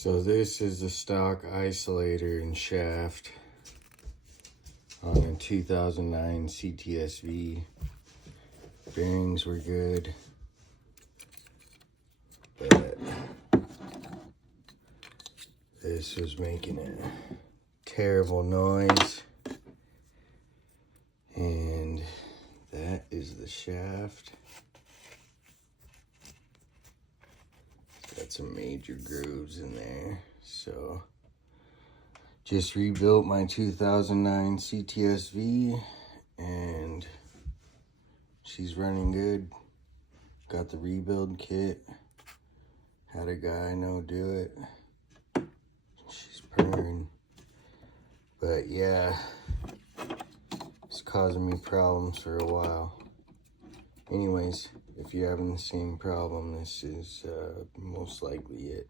So this is the stock isolator and shaft on a 2009 CTSV. Bearings were good, but this was making a terrible noise. And that is the shaft. Got some major grooves in there. So just rebuilt my 2009 CTSV and she's running good. Got the rebuild kit. Had a guy I know do it. She's purring. But yeah, it's causing me problems for a while. Anyways, if you're having the same problem, this is most likely it.